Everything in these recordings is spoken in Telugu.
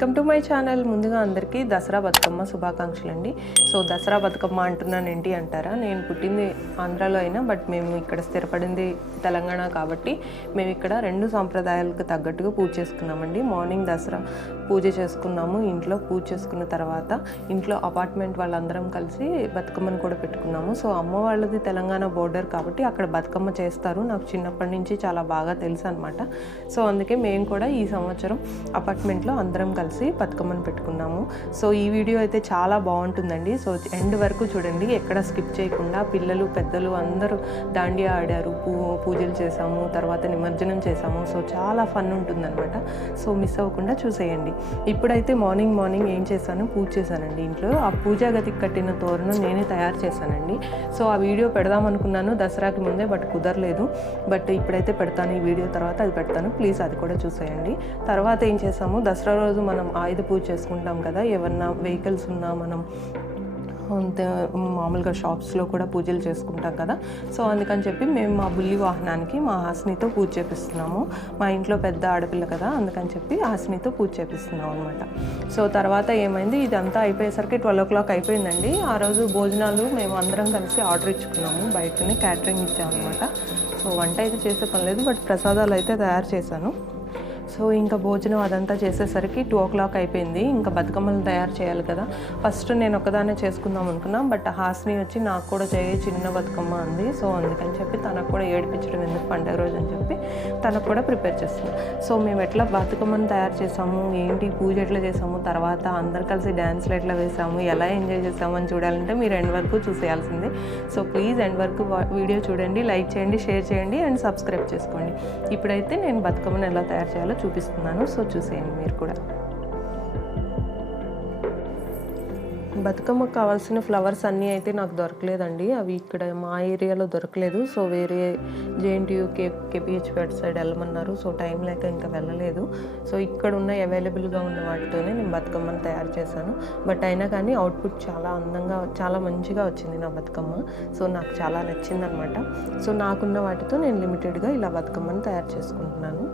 Welcome to my channel. ముందుగా అందరికీ దసరా బతుకమ్మ శుభాకాంక్షలు అండి. సో దసరా బతుకమ్మ అంటున్నాను ఏంటి అంటారా, నేను పుట్టింది ఆంధ్రాలో అయినా బట్ మేము ఇక్కడ స్థిరపడింది తెలంగాణ కాబట్టి మేము ఇక్కడ రెండు సాంప్రదాయాలకు తగ్గట్టుగా పూజ చేసుకున్నామండి. మార్నింగ్ దసరా పూజ చేసుకున్నాము, ఇంట్లో పూజ చేసుకున్న తర్వాత ఇంట్లో అపార్ట్మెంట్ వాళ్ళందరం కలిసి బతుకమ్మను కూడా పెట్టుకున్నాము. సో అమ్మ వాళ్ళది తెలంగాణ బోర్డర్ కాబట్టి అక్కడ బతుకమ్మ చేస్తారు, నాకు చిన్నప్పటి నుంచి చాలా బాగా తెలుసు అనమాట. సో అందుకే మేము కూడా ఈ సంవత్సరం అపార్ట్మెంట్లో అందరం కలిసి బతుకమ్మను పెట్టుకున్నాము. సో ఈ వీడియో అయితే చాలా బాగుంటుందండి. సో ఎండ్ వరకు చూడండి, ఎక్కడ స్కిప్ చేయకుండా. పిల్లలు పెద్దలు అందరూ దాండియా ఆడారు, పూజలు చేసాము, తర్వాత నిమజ్జనం చేసాము. సో చాలా ఫన్ ఉంటుందన్నమాట. సో మిస్ అవ్వకుండా చూసేయండి. ఇప్పుడైతే మార్నింగ్ ఏం చేశాను, పూజ చేశానండి ఇంట్లో. ఆ పూజా గదికి కట్టిన తోరణం నేనే తయారు చేశానండి. సో ఆ వీడియో పెడదాం అనుకున్నాను దసరాకి ముందే, బట్ కుదరలేదు. బట్ ఇప్పుడైతే పెడతాను, ఈ వీడియో తర్వాత అది పెడతాను, ప్లీజ్ అది కూడా చూసేయండి. తర్వాత ఏం చేసాము, దసరా రోజు మనం ఆయుధ పూజ చేసుకుంటాం కదా, ఏమన్నా వెహికల్స్ ఉన్నా మనం మామూలుగా షాప్స్లో కూడా పూజలు చేసుకుంటాం కదా. సో అందుకని చెప్పి మేము మా బుల్లి వాహనానికి మా హాసినితో పూజ చేపిస్తున్నాము. మా ఇంట్లో పెద్ద ఆడపిల్ల కదా, అందుకని చెప్పి హాసినితో పూజ చేపిస్తున్నాం అనమాట. సో తర్వాత ఏమైంది, ఇదంతా అయిపోయేసరికి 12 o'clock అయిపోయిందండి. ఆ రోజు భోజనాలు మేము అందరం కలిసి ఆర్డర్ ఇచ్చుకున్నాము, బయటనే క్యాటరింగ్ ఇచ్చామన్నమాట. సో వంట అయితే చేసే పని లేదు, బట్ ప్రసాదాలు అయితే తయారు చేశాను. సో ఇంకా భోజనం అదంతా చేసేసరికి 2 o'clock అయిపోయింది. ఇంకా బతుకమ్మలు తయారు చేయాలి కదా. ఫస్ట్ నేను ఒకదానే చేసుకుందాం అనుకున్నాం, బట్ హాస్ని వచ్చి నాకు కూడా చిన్న బతుకమ్మ అంది. సో అందుకని చెప్పి తనకు కూడా ఏడిపించడం ఎందుకు, పండుగ రోజు అని చెప్పి తనకు కూడా ప్రిపేర్ చేస్తున్నాం. సో మేము ఎట్లా బతుకమ్మను తయారు చేసాము, ఏంటి పూజ ఎట్లా చేసాము, తర్వాత అందరు కలిసి డ్యాన్స్లు ఎట్లా వేసాము, ఎలా ఎంజాయ్ చేసాము అని చూడాలంటే మీరు ఎండ్ వరకు చూసేయాల్సిందే. సో ప్లీజ్ ఎండ్ వరకు వీడియో చూడండి, లైక్ చేయండి, షేర్ చేయండి అండ్ సబ్స్క్రైబ్ చేసుకోండి. ఇప్పుడైతే నేను బతుకమ్మను ఎలా తయారు చేయాలో చూపిస్తున్నాను. సో చూసేయండి మీరు కూడా. బతుకమ్మకు కావాల్సిన ఫ్లవర్స్ అన్నీ అయితే నాకు దొరకలేదండి, అవి ఇక్కడ మా ఏరియాలో దొరకలేదు. సో వేరే జేఎన్టీయూ కేపీహెచ్ సైడ్ వెళ్ళమన్నారు. సో టైం లేక ఇంకా వెళ్ళలేదు. సో ఇక్కడ ఉన్న అవైలబుల్గా ఉన్న వాటితోనే నేను బతుకమ్మను తయారు చేశాను. బట్ అయినా కానీ అవుట్పుట్ చాలా అందంగా, చాలా మంచిగా వచ్చింది నా బతుకమ్మ. సో నాకు చాలా నచ్చిందనమాట. సో నాకున్న వాటితో నేను లిమిటెడ్గా ఇలా బతుకమ్మను తయారు చేసుకుంటున్నాను.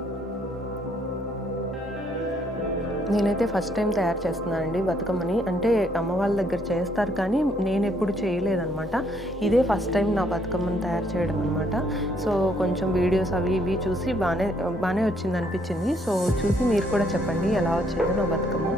నేనైతే ఫస్ట్ టైం తయారు చేస్తున్నానండి బతుకమ్మని. అంటే అమ్మ వాళ్ళ దగ్గర చేస్తారు కానీ నేను ఎప్పుడు చేయలేదన్నమాట. ఇదే ఫస్ట్ టైం నా బతుకమ్మని తయారు చేయడం అనమాట. సో కొంచెం వీడియోస్ అవి ఇవి చూసి బాగానే వచ్చింది అనిపించింది. సో చూసి మీరు కూడా చెప్పండి ఎలా వచ్చిందో నా బతుకమ్మ.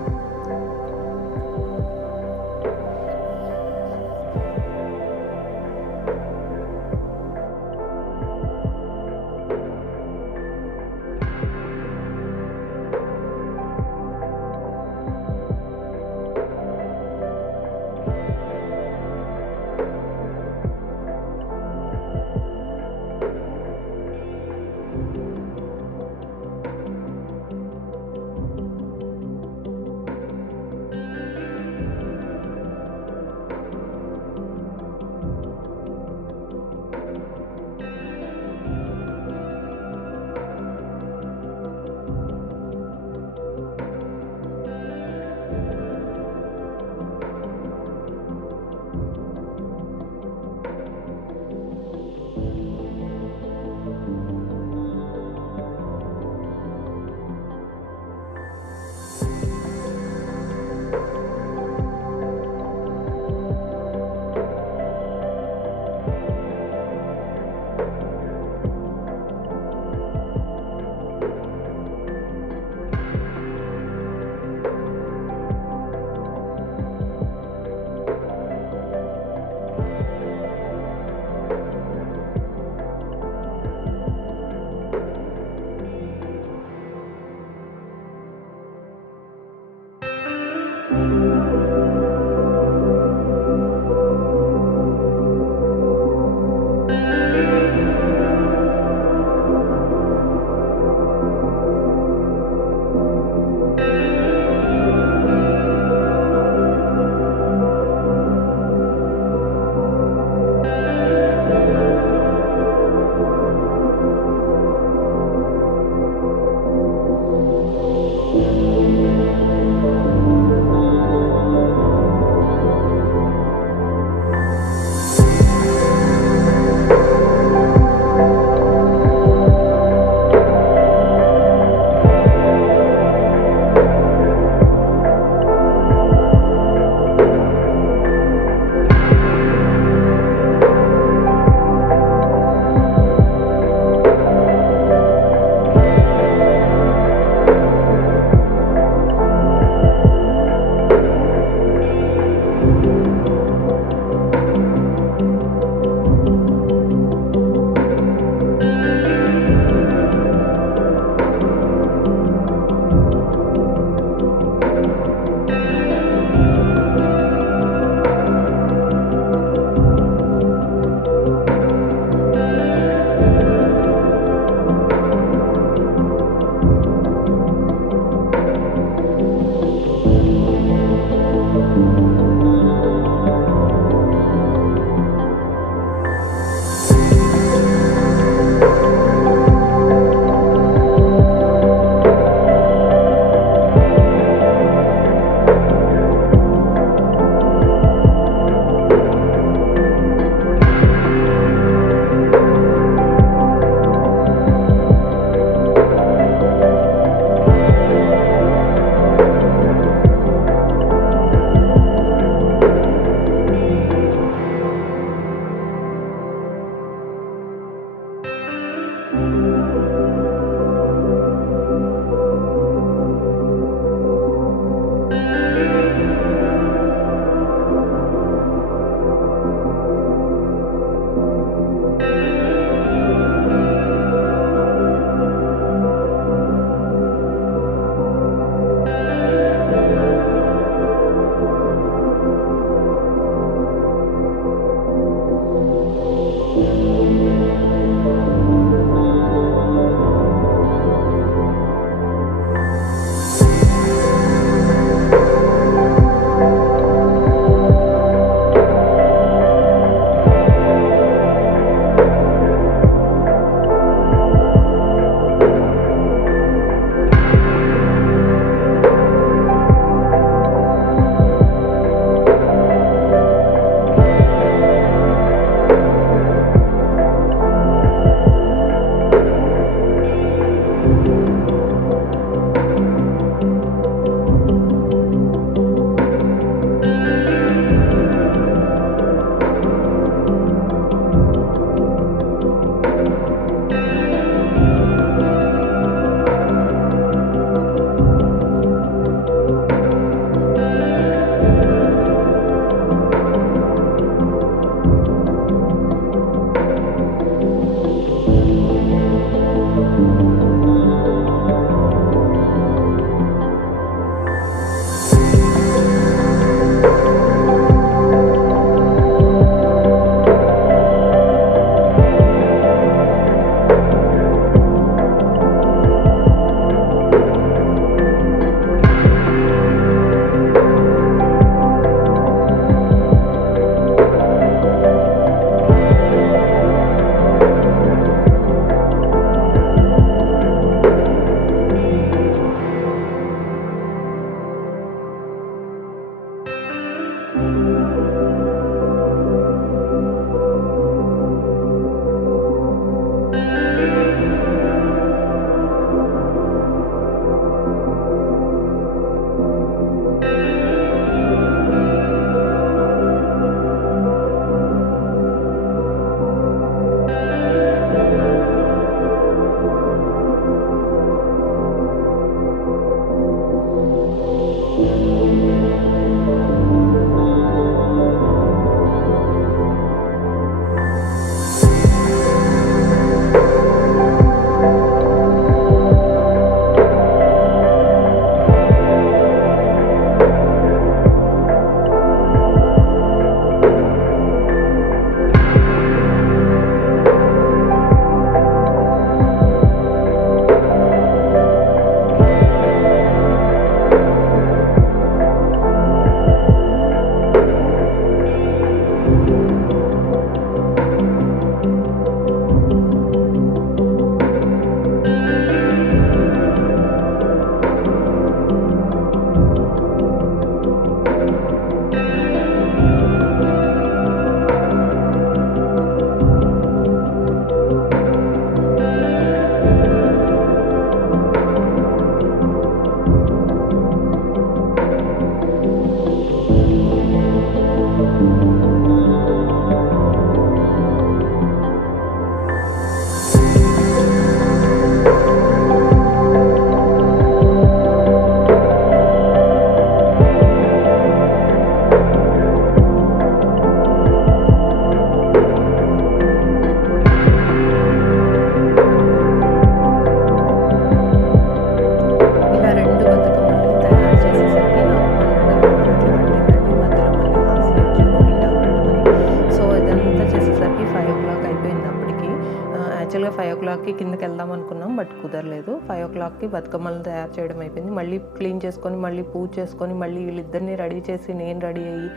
5:00కి కిందకి వెళ్దాం అనుకున్నాం, బట్ కుదరలేదు. 5:00కి బతుకమ్మలను తయారు చేయడం అయిపోయింది. మళ్ళీ క్లీన్ చేసుకొని, మళ్ళీ పూజ చేసుకొని, మళ్ళీ వీళ్ళిద్దరిని రెడీ చేసి నేను రెడీ అయ్యి,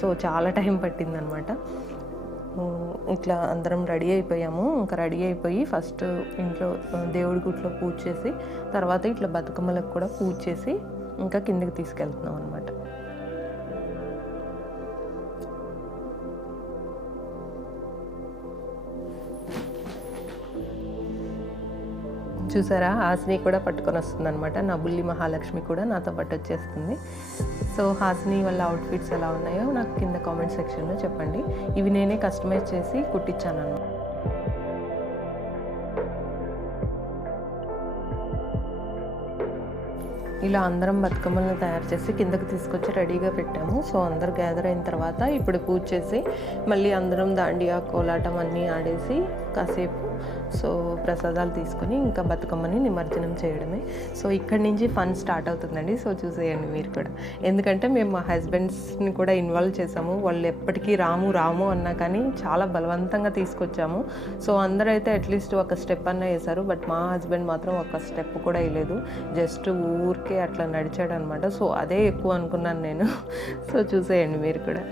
సో చాలా టైం పట్టిందనమాట. ఇట్లా అందరం రెడీ అయిపోయాము. ఇంకా రెడీ అయిపోయి ఫస్ట్ ఇంట్లో దేవుడి గుట్లో పూజ చేసి, తర్వాత ఇట్లా బతుకమ్మలకు కూడా పూజ చేసి ఇంకా కిందకి తీసుకెళ్తున్నాం అనమాట. చూసారా, హాసిని కూడా పట్టుకొని వస్తుంది అనమాట. నా బుల్లి మహాలక్ష్మి కూడా నాతో పాటు వచ్చేస్తుంది. సో హాసిని వాళ్ళ అవుట్ఫిట్స్ ఎలా ఉన్నాయో నాకు కింద కామెంట్ సెక్షన్లో చెప్పండి. ఇవి నేనే కస్టమైజ్ చేసి కుట్టించాను అన్నమాట. ఇలా అందరం బతుకమ్మలను తయారు చేసి కిందకి తీసుకొచ్చి రెడీగా పెట్టాము. సో అందరు గ్యాదర్ అయిన తర్వాత ఇప్పుడు పూజ చేసి మళ్ళీ అందరం దాండియా కోలాటం అన్నీ ఆడేసి కాసేపు సో ప్రసాదాలు తీసుకొని ఇంకా బతుకమ్మని నిమజ్జనం చేయడమే. సో ఇక్కడి నుంచి ఫన్ స్టార్ట్ అవుతుందండి. సో చూసేయండి మీరు కూడా. ఎందుకంటే మేము మా హస్బెండ్స్ని కూడా ఇన్వాల్వ్ చేసాము. వాళ్ళు ఎప్పటికీ రాము అన్నా కానీ చాలా బలవంతంగా తీసుకొచ్చాము. సో అందరైతే అట్లీస్ట్ ఒక స్టెప్ అన్నా వేశారు, బట్ మా హస్బెండ్ మాత్రం ఒక స్టెప్ కూడా వేయలేదు. జస్ట్ ఊరికే అట్లా నడిచాడు అనమాట. సో అదే ఎక్కువ అనుకున్నాను నేను. సో చూసేయండి మీరు కూడా.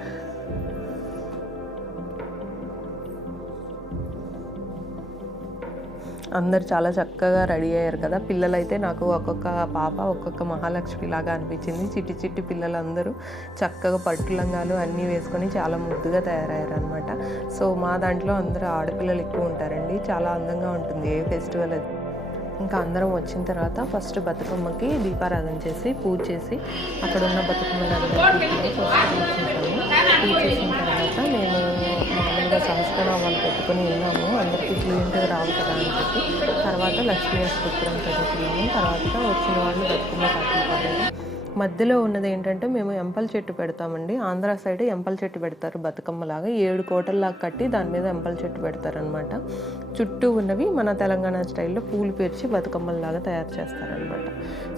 అందరు చాలా చక్కగా రెడీ అయ్యారు కదా. పిల్లలైతే నాకు ఒక్కొక్క పాప ఒక్కొక్క మహాలక్ష్మి లాగా అనిపించింది. చిట్టి చిట్టి పిల్లలందరూ చక్కగా పట్టు లంగాలు అన్నీ వేసుకొని చాలా ముద్దుగా తయారయ్యారు అనమాట. సో మా దాంట్లో అందరూ ఆడపిల్లలు ఎక్కువ ఉంటారండి. చాలా అందంగా ఉంటుంది ఏ ఫెస్టివల్ అది. ఇంకా అందరం వచ్చిన తర్వాత ఫస్ట్ బతుకమ్మకి దీపారాధన చేసి పూజ చేసి అక్కడ ఉన్న బతుకమ్మలందరికీ ఫస్ట్ పూజ చేసాము. పూజ చేసిన తర్వాత మేము మామూలుగా సహస్రనామాలు పెట్టుకొని ఉన్నాము. అందరికీ ఫ్లూయెంట్గా రావు కదా అని చెప్పి తర్వాత లక్ష్మీ అష్టోత్తరం చదువుకున్నాము. తర్వాత వచ్చిన వాళ్ళు బతుకమ్మ పాటలు పాడారు. మధ్యలో ఉన్నది ఏంటంటే మేము ఎంపల్ చెట్టు పెడతామండి. ఆంధ్ర సైడ్ ఎంపల్ చెట్టు పెడతారు బతుకమ్మలాగా 7 కోటల్లాగా కట్టి దాని మీద ఎంపల్ చెట్టు పెడతారనమాట. చుట్టూ ఉన్నవి మన తెలంగాణ స్టైల్లో పూలు పేర్చి బతుకమ్మలాగా తయారు చేస్తారనమాట.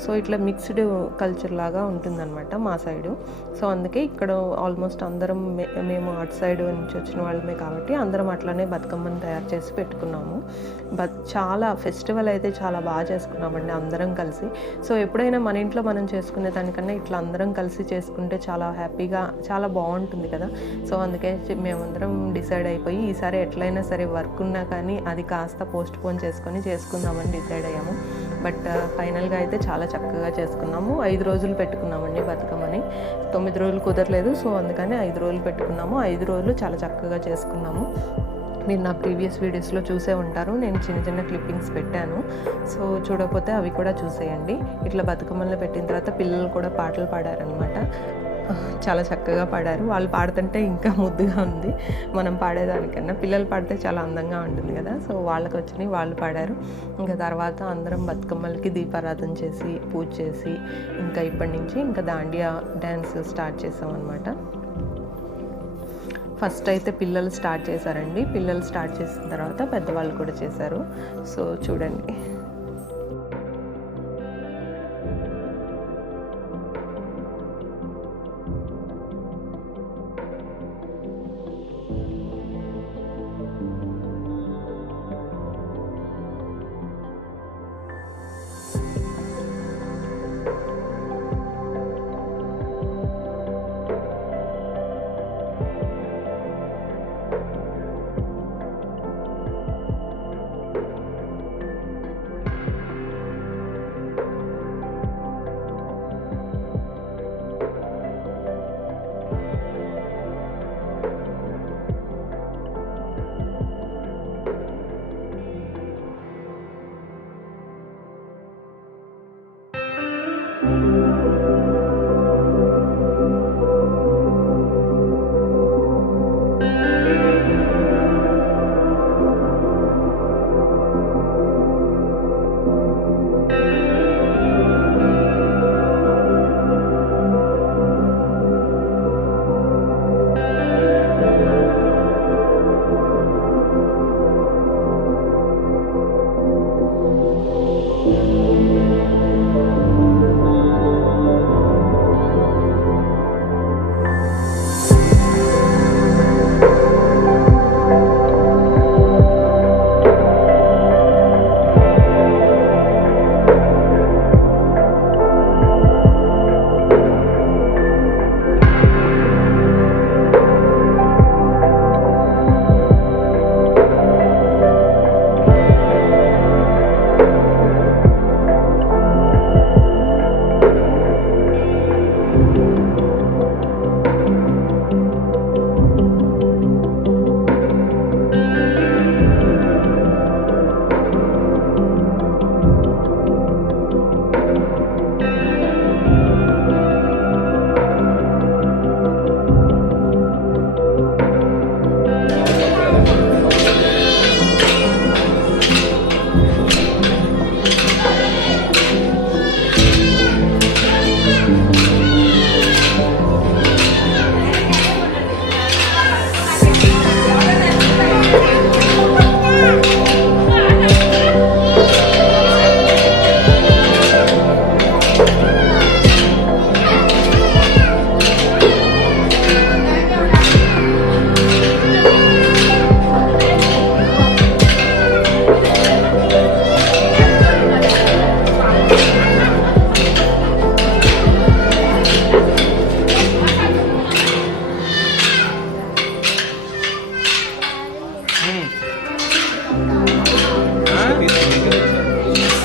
సో ఇట్లా మిక్స్డ్ కల్చర్ లాగా ఉంటుందన్నమాట మా సైడు. సో అందుకే ఇక్కడ ఆల్మోస్ట్ అందరం మేము అటు సైడ్ నుంచి వచ్చిన వాళ్ళమే కాబట్టి అందరం అట్లానే బతుకమ్మని తయారు చేసి పెట్టుకున్నాము. చాలా ఫెస్టివల్ అయితే చాలా బాగా చేసుకున్నామండి అందరం కలిసి. సో ఎప్పుడైనా మన ఇంట్లో మనం చేసుకునే దానికన్నా ఇట్లా అందరం కలిసి చేసుకుంటే చాలా హ్యాపీగా చాలా బాగుంటుంది కదా. సో అందుకే మేమందరం డిసైడ్ అయిపోయి ఈసారి ఎట్లయినా సరే వర్క్ ఉన్నా కానీ అది కాస్త పోస్ట్ పోన్ చేసుకుందామని డిసైడ్ అయ్యాము. బట్ ఫైనల్గా అయితే చాలా చక్కగా చేసుకున్నాము. 5 రోజులు పెట్టుకున్నామండి బతుకమ్మని. 9 రోజులు కుదరలేదు. సో అందుకని 5 రోజులు పెట్టుకున్నాము. 5 రోజులు చాలా చక్కగా చేసుకున్నాము. మీరు నా ప్రీవియస్ వీడియోస్లో చూసే ఉంటారు. నేను చిన్న చిన్న క్లిప్పింగ్స్ పెట్టాను. సో చూడకపోతే అవి కూడా చూసేయండి. ఇట్లా బతుకమ్మల్లో పెట్టిన తర్వాత పిల్లలు కూడా పాటలు పాడారనమాట. చాలా చక్కగా పాడారు. వాళ్ళు పాడుతుంటే ఇంకా ముద్దుగా ఉంది మనం పాడేదానికన్నా. పిల్లలు పాడితే చాలా అందంగా ఉంటుంది కదా. సో వాళ్ళకి వచ్చినాయి వాళ్ళు పాడారు. ఇంకా తర్వాత అందరం బతుకమ్మలకి దీపారాధన చేసి పూజ చేసి ఇంకా ఇప్పటి నుంచి ఇంకా దాండియా డ్యాన్స్ స్టార్ట్ చేసాం అనమాట. ఫస్ట్ అయితే పిల్లలు స్టార్ట్ చేశారండి. పిల్లలు స్టార్ట్ చేసిన తర్వాత పెద్దవాళ్ళు కూడా చేశారు. సో చూడండి.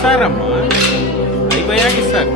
ఇస్తారమ్మా, అయిపోయాక ఇస్తారు.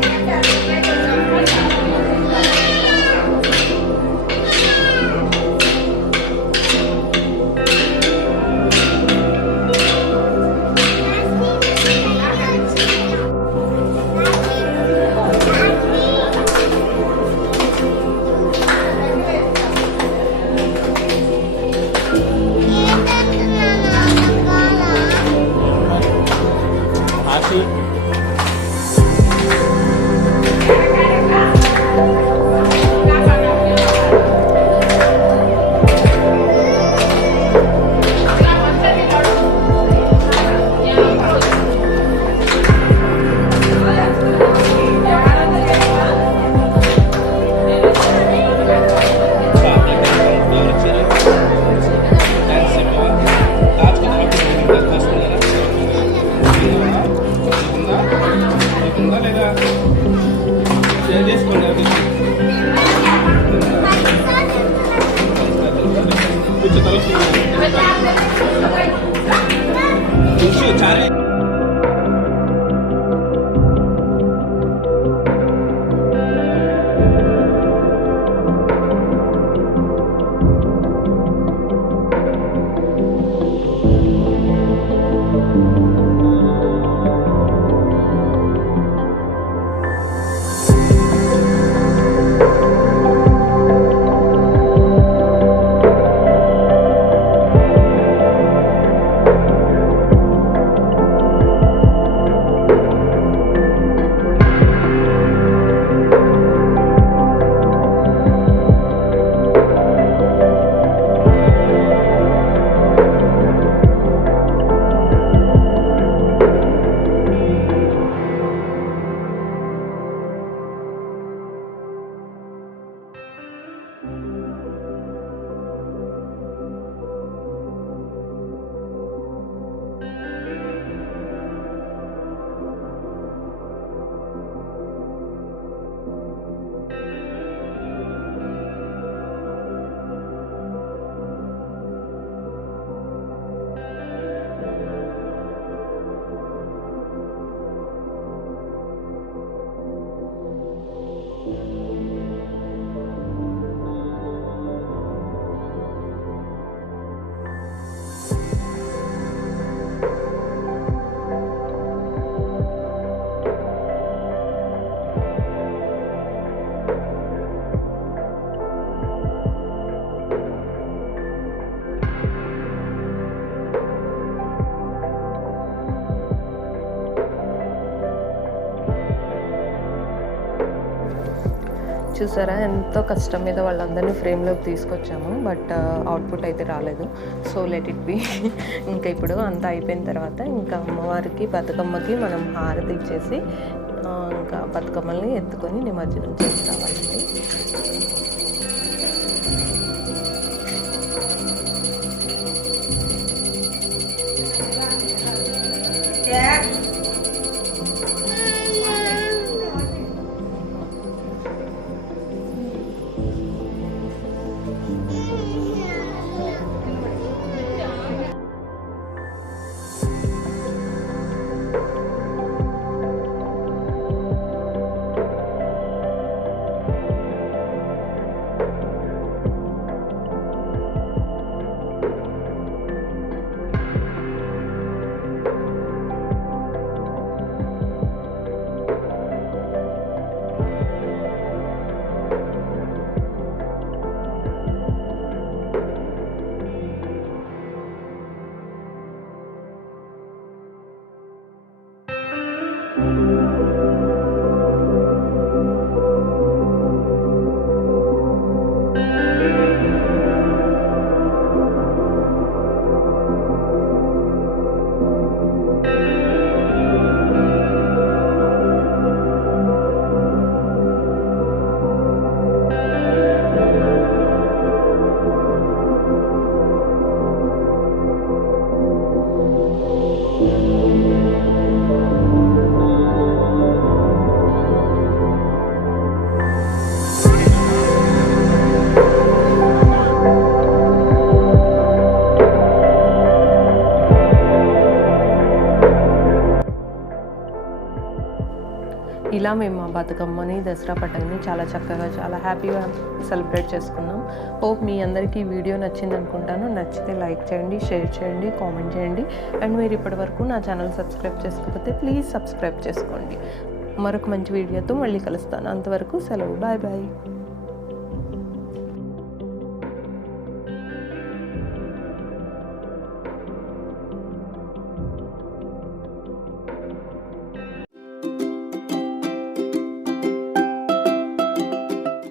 చూసారా ఎంతో కష్టం మీద వాళ్ళందరినీ ఫ్రేమ్లోకి తీసుకొచ్చాము, బట్ అవుట్పుట్ అయితే రాలేదు. So let it be. ఇంకా ఇప్పుడు అంతా అయిపోయిన తర్వాత ఇంకా అమ్మవారికి బతుకమ్మకి మనం హారతి ఇచ్చేసి ఇంకా బతుకమ్మల్ని ఎత్తుకొని నిమజ్జనం చేసి రావాలండి. ఇలా మేము మా బతుకమ్మని దసరా పండుగని చాలా చక్కగా చాలా హ్యాపీగా సెలబ్రేట్ చేసుకున్నాం. హోప్ మీ అందరికీ ఈ వీడియో నచ్చింది అనుకుంటాను. నచ్చితే లైక్ చేయండి, షేర్ చేయండి, కామెంట్ చేయండి. అండ్ మీరు ఇప్పటివరకు నా ఛానల్ సబ్స్క్రైబ్ చేసుకోకపోతే ప్లీజ్ సబ్స్క్రైబ్ చేసుకోండి. మరొక మంచి వీడియోతో మళ్ళీ కలుస్తాను. అంతవరకు సెలవు. Bye bye.